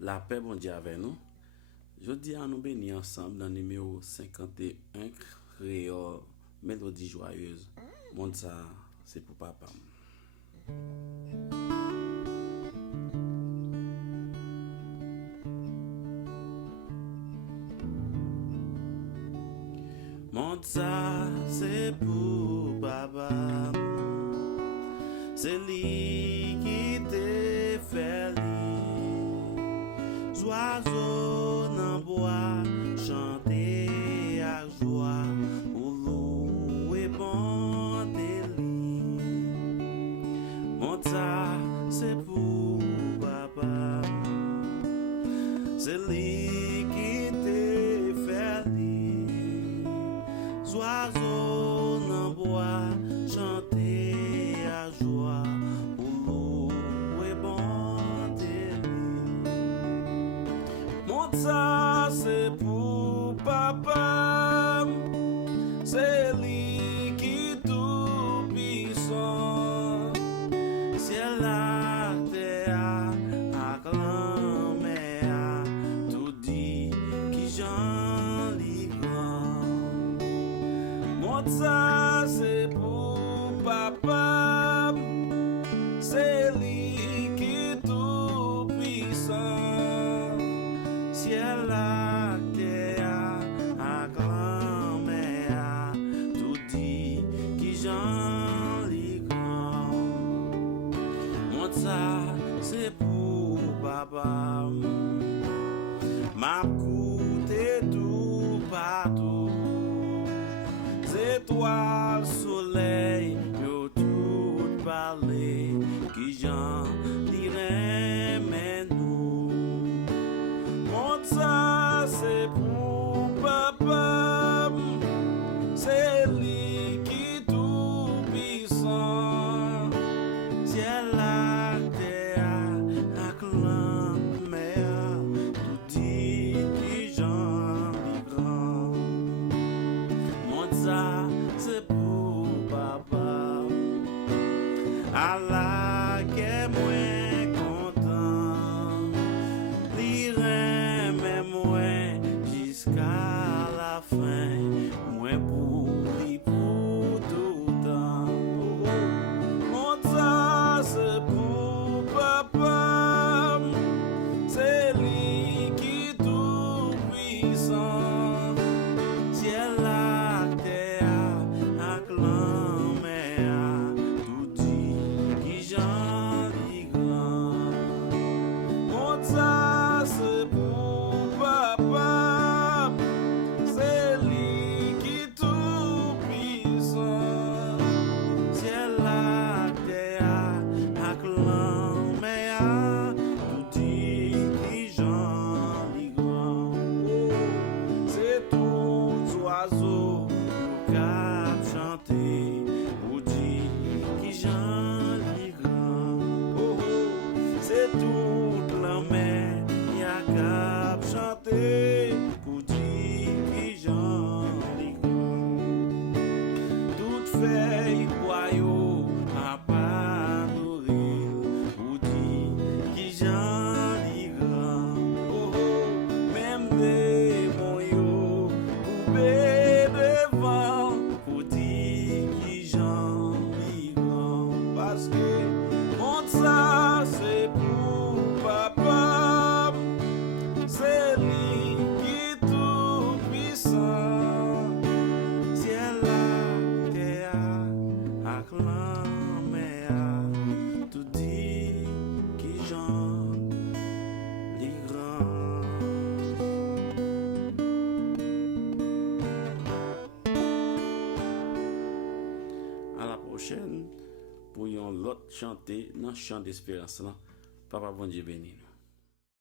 La paix, bon Dieu, avec nous. Je dis à nous bénir ensemble dans le numéro 51, créole, mélodie joyeuse. Monde ça, c'est pour papa. Monde ça, c'est pour papa. C'est lui qui te fait oiseaux dans bois chanter à joie ou louer bon délit. Mon ça c'est pour papa, c'est lui qui te fait oiseaux dans bois chanter à joie ou louer bon délit. Ça c'est pour papa, c'est lui qui tout puissant. Ciel la terre acclamé à tout dit qui j'en lis grand. Mon ça c'est pour papa, c'est lui qui tout puissant. Ciel la terre acclamé à tout dit qui j'en lis grand. Mon ça c'est pour papa. Ma coûté tout partout. Étoiles, soleil, yo tout parler qui j'en lirai mais nous. Ça c'est pour papa, c'est lui qui tout puissant. Ciel la terre acclame tout dit qui j'en lis grand. Mon ça c'est pour papa, à la que moins content lire moi jusqu'à la fin, moi pour lui pour tout temps. Mon ça c'est pour papa, c'est lui qui tout puissant. Ciel la terre acclame à tout dit qui j'en lis grand. Mon ça c'est pour papa, c'est lui qui tout puissant. Ciel la terre acclame à tout dit qui j'en lis grand. C'est tout oiseau qui chanter pour dire qui j'en lis grand. C'est toute la mer qui a chanter pour dire qui j'en lis grand. Toute feuille boyau a pas nourrir pour dire qui j'en lis grand. Même des moyaux coupés devant pour dire qui j'en lis grand. Parce que mon ça c'est pour papa, c'est lui qui tout puissant. Ciel la terre acclame à tout dit qui j'en lis grand. À la prochaine pour yon l'autre chanter dans chant d'espérance là. Papa bon Dieu béni nous.